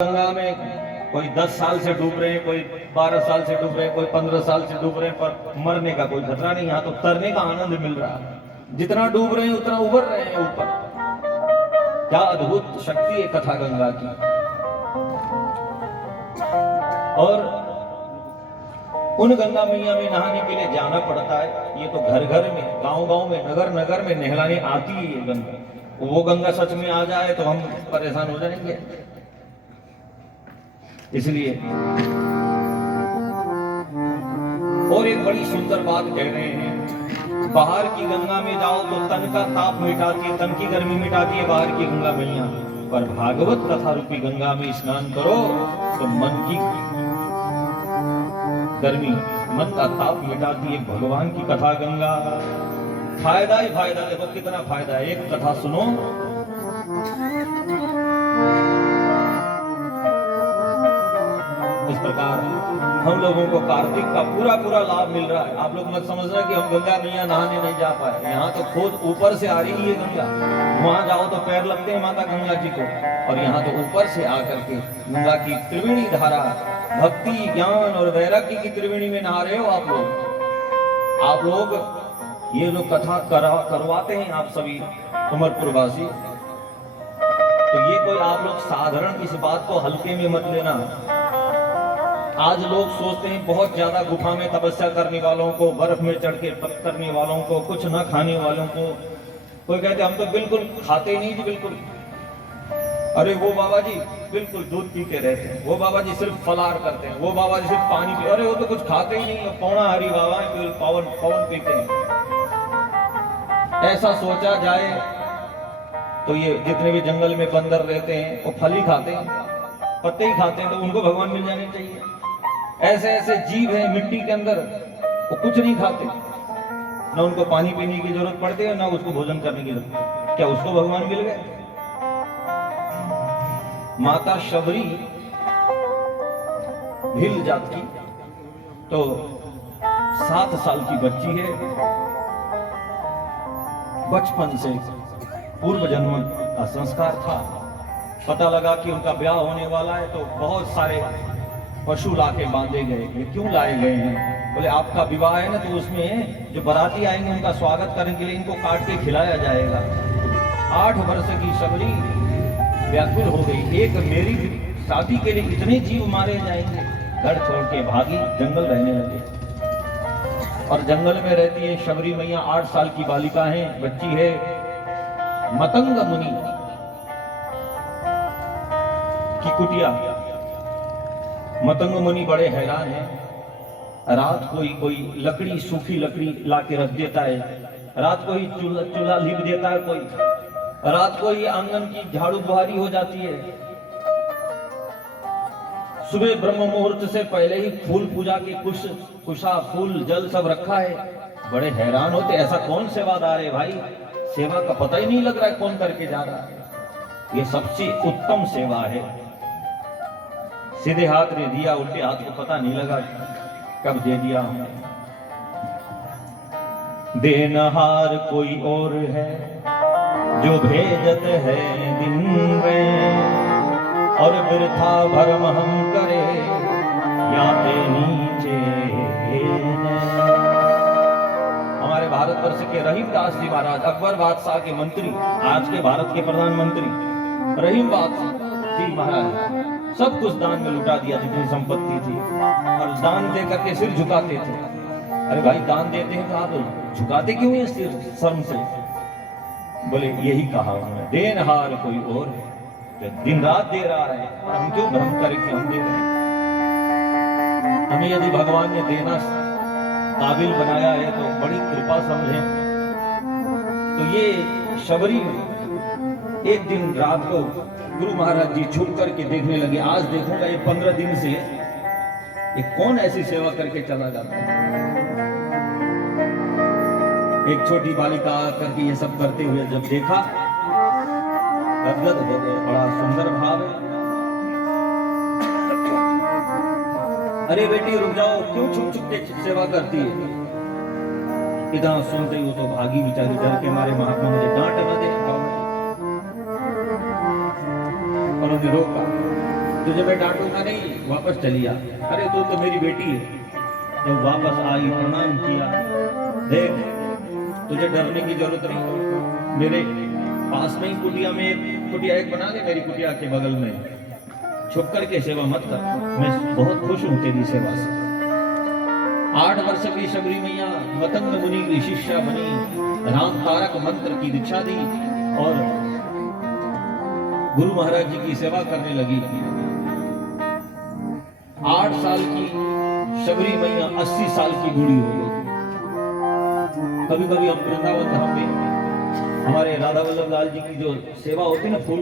गंगा में कोई 10 साल से डूब रहे हैं, कोई 12 साल से डूब रहे हैं, कोई 15 साल से डूब रहे हैं, पर मरने का कोई खतरा नहीं। यहाँ तो तरने का आनंद मिल रहा है। जितना डूब रहे हैं उतना उभर रहे हैं ऊपर। क्या अद्भुत शक्ति है कथा गंगा की। और उन गंगा मैया में नहाने के लिए जाना पड़ता है। ये तो घर घर में, गांव गांव में, नगर नगर में नहलाने आती है ये गंगा। वो गंगा सच में आ जाए तो हम परेशान हो जाएंगे। इसलिए और एक बड़ी सुंदर बात कह रहे हैं, बाहर की गंगा में जाओ तो तन का ताप मिटाती है, तन की गर्मी मिटाती है बाहर की गंगा मैया। पर भागवत कथा रूपी गंगा में स्नान करो तो मन की गर्मी, मन का ताप मिटाती है भगवान की कथा गंगा। फायदा ही फायदा, देखो कितना फायदा है। एक कथा सुनो, इस प्रकार हम लोगों को कार्तिक का पूरा पूरा लाभ मिल रहा है। आप लोग मत समझना कि हम गंगा मैया नहाने नहीं जा पाए। यहाँ तो खुद ऊपर से आ रही है गंगा। वहां जाओ तो पैर लगते हैं माता गंगा जी को, और यहाँ तो ऊपर से आकर के गंगा की त्रिवेणी धारा, भक्ति, ज्ञान और वैराग्य की त्रिवेणी में नहा रहे हो आप लोग ये जो कथा करवाते हैं आप सभी उमरपुर वासी, तो ये कोई आप लोग साधारण इस बात को हल्के में मत लेना। आज लोग सोचते हैं बहुत ज्यादा गुफा में तपस्या करने वालों को, बर्फ में चढ़ के तप करने वालों को, कुछ न खाने वालों को, कोई कहते हम तो बिल्कुल खाते नहीं जी, बिल्कुल। अरे वो बाबा जी बिल्कुल दूध पीते रहते हैं, वो बाबा जी सिर्फ फलाहार करते हैं, वो बाबा जी सिर्फ पानी पी, अरे वो तो कुछ खाते ही नहीं, पौना हरी बाबा है, पवन पीते हैं। ऐसा सोचा जाए तो ये जितने भी जंगल में बंदर रहते हैं वो फल ही खाते हैं, पत्ते ही खाते हैं, तो उनको भगवान मिल जाने चाहिए। ऐसे ऐसे जीव हैं मिट्टी के अंदर, वो कुछ नहीं खाते, ना उनको पानी पीने की जरूरत पड़ती है, ना उसको भोजन करने की जरूरत। क्या उसको भगवान मिल गए? माता शबरी भील जात की, तो 7 साल की बच्ची है। बचपन से पूर्व जन्म का संस्कार था। पता लगा कि उनका ब्याह होने वाला है, तो बहुत सारे पशु लाके बांधे गए। ये क्यों लाए गए हैं? बोले आपका विवाह है ना, तो उसमें जो बाराती आएंगे उनका स्वागत करने के लिए इनको काट के खिलाया जाएगा। 8 वर्ष की शबरी व्याकुल हो गई। एक मेरी शादी के लिए इतने जीव मारे जाएंगे। घर छोड़ के भागी, जंगल रहने लगे। और जंगल में रहती है शबरी मैया, 8 साल की बालिका है, बच्ची है। मतंग मुनि की कुटिया। मतंग मुनि बड़े हैरान हैं। रात कोई लकड़ी, सूखी लकड़ी ला के रख देता है, रात को ही चूल्हा लीप देता है, कोई रात को ही आंगन की झाड़ू बुहारी हो जाती है। सुबह ब्रह्म मुहूर्त से पहले ही फूल पूजा के कुशा, फूल, जल सब रखा है। बड़े हैरान होते, ऐसा कौन सेवादार है भाई, सेवा का पता ही नहीं लग रहा है कौन करके जा रहा है। ये सबसे उत्तम सेवा है। सीधे हाथ ने दिया, उल्टे हाथ को पता नहीं लगा कब दे दिया हमने। देनहार कोई और है जो भेजत है दिन में, और वृथा भरम हम करे याते नीचे। हमारे भारतवर्ष के रहीमदास जी महाराज, अकबर बादशाह के मंत्री, आज के भारत के प्रधानमंत्री रहीम बादशाह जी महाराज, सब कुछ दान में लुटा दिया जितनी संपत्ति थी, और दान दे करके सिर झुकाते थे। अरे भाई दान देते हैं तो आप झुकाते क्यों हैं सिर शर्म से? बोले यही कहा उन्होंने, देनहार कोई और है जो दिन रात दे रहा है, और हम क्यों भ्रम करके हम दे रहे हैं? हमें यदि भगवान ने देना काबिल बनाया है तो बड़ी कृपा समझें। तो ये शबरी एक दिन रात को गुरु महाराज जी छुप करके देखने लगे, आज देखूंगा ये 15 दिन से ये कौन ऐसी सेवा करके चला जाता है। एक छोटी बालिका करके ये सब करते हुए जब देखा, गदगद हो गए। बड़ा सुंदर भाव है। अरे बेटी रुक जाओ, क्यों छुप छुप के सेवा करती है? इतना सुनते ही वो तो भागी बेचारी, डर के मारे, महात्मा मुझे डांट न दे। उन्होंने रोका, तुझे मैं डांटूंगा नहीं, वापस चली आ। अरे तू तो मेरी बेटी है। जब वापस आई, प्रणाम किया, देख तुझे डरने की जरूरत नहीं, मेरे पास में ही कुटिया में कुटिया एक बना ले, मेरी कुटिया के बगल में छुप करके सेवा मत कर, मैं बहुत खुश हूं तेरी सेवा से। 8 वर्ष की शबरी मैया मतंग मुनि की शिष्या बनी, राम तारक मंत्र की दीक्षा दी और गुरु महाराज जी की सेवा करने लगी। 8 साल की शबरी मैया 80 साल की बूढ़ी हो गई। कभी कभी हम वृंदावन धाम में हमारे राधा वल्लभ लाल जी की जो सेवा होती है ना, फूल